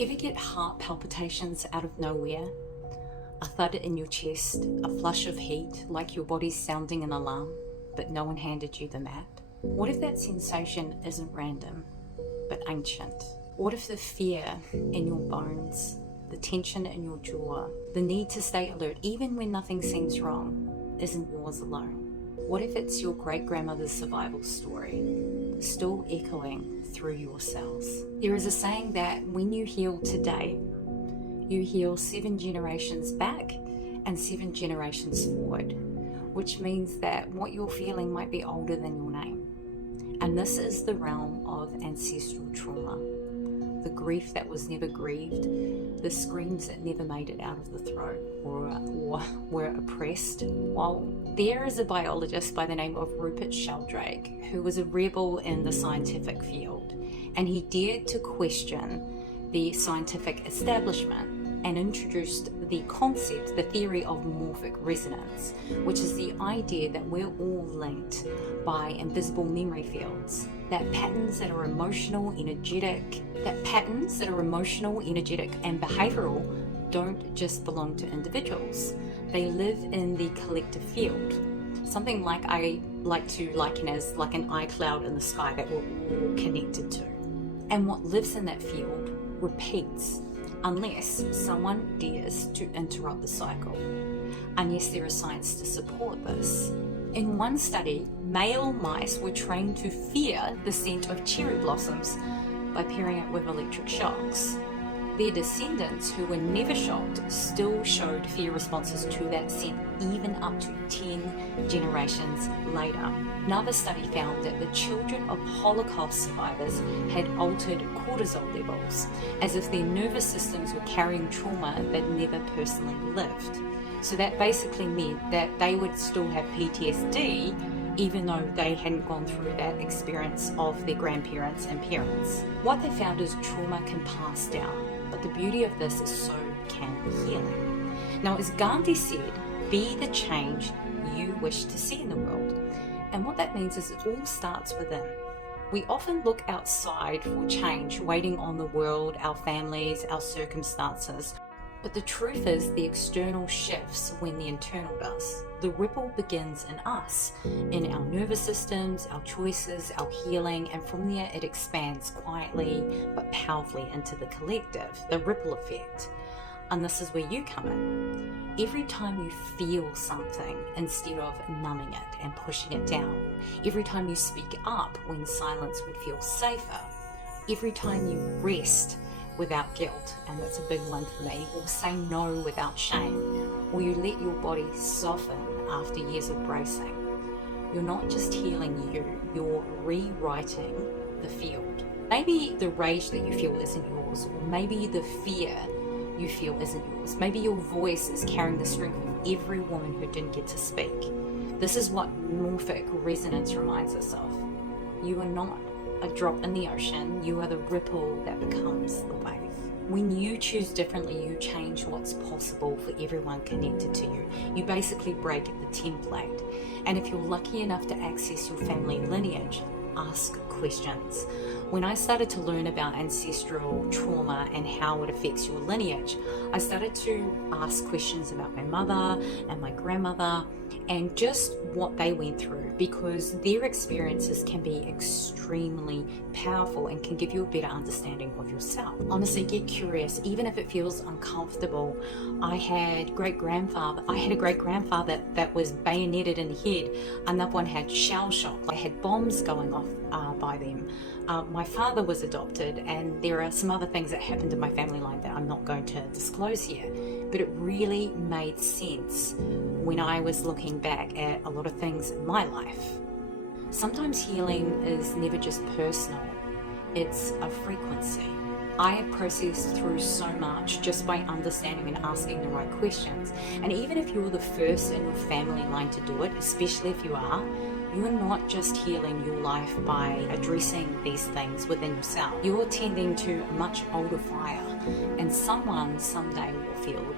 Ever get heart palpitations out of nowhere? A thud in your chest, a flush of heat, like your body's sounding an alarm, but no one handed you the map? What if that sensation isn't random, but ancient? What if the fear in your bones, the tension in your jaw, the need to stay alert even when nothing seems wrong, isn't yours alone? What if it's your great-grandmother's survival story, still echoing through your cells? There is a saying that when you heal today, you heal 7 generations back and 7 generations forward, which means that what you're feeling might be older than your name. And this is the realm of ancestral trauma, the grief that was never grieved, the screams that never made it out of the throat or were oppressed. Well, there is a biologist by the name of Rupert Sheldrake who was a rebel in the scientific field, and he dared to question the scientific establishment and introduced the concept, the theory of morphic resonance, which is the idea that we're all linked by invisible memory fields, that patterns that are emotional, energetic, and behavioral don't just belong to individuals. They live in the collective field. Something like I like to liken as like an iCloud in the sky that we're all connected to. And what lives in that field repeats unless someone dares to interrupt the cycle, unless there is science to support this. In one study, male mice were trained to fear the scent of cherry blossoms by pairing it with electric shocks. Their descendants, who were never shocked, still showed fear responses to that scent even up to 10 generations later. Another study found that the children of Holocaust survivors had altered cortisol levels, as if their nervous systems were carrying trauma that never personally lived. So that basically meant that they would still have PTSD even though they hadn't gone through that experience of their grandparents and parents. What they found is trauma can pass down, but the beauty of this is so can healing. Now, as Gandhi said, be the change you wish to see in the world. And what that means is it all starts within. We often look outside for change, waiting on the world, our families, our circumstances. But the truth is the external shifts when the internal does. The ripple begins in us, in our nervous systems, our choices, our healing, and from there it expands quietly but powerfully into the collective, the ripple effect. And this is where you come in. Every time you feel something instead of numbing it and pushing it down, every time you speak up when silence would feel safer, every time you rest without guilt, and that's a big one for me, or say no without shame, or you let your body soften after years of bracing, you're not just healing you, you're rewriting the field. Maybe the rage that you feel isn't yours, or maybe the fear you feel isn't yours. Maybe your voice is carrying the strength of every woman who didn't get to speak. This is what morphic resonance reminds us of. You are not a drop in the ocean, you are the ripple that becomes the wave. When you choose differently, you change what's possible for everyone connected to you. You basically break the template. And if you're lucky enough to access your family lineage, ask questions. When I started to learn about ancestral trauma and how it affects your lineage, I started to ask questions about my mother and my grandmother and just what they went through, because their experiences can be extremely powerful and can give you a better understanding of yourself. Honestly, get curious, even if it feels uncomfortable. I had a great grandfather that was bayoneted in the head. Another one had shell shock. I had bombs going off by them. My father was adopted, and there are some other things that happened in my family line that I'm not going to disclose here, but it really made sense when I was looking back at a lot of things in my life. Sometimes healing is never just personal, it's a frequency. I have processed through so much just by understanding and asking the right questions. And even if you're the first in your family line to do it, especially if you are not just healing your life by addressing these things within yourself. You're tending to a much older fire, and someone someday will feel the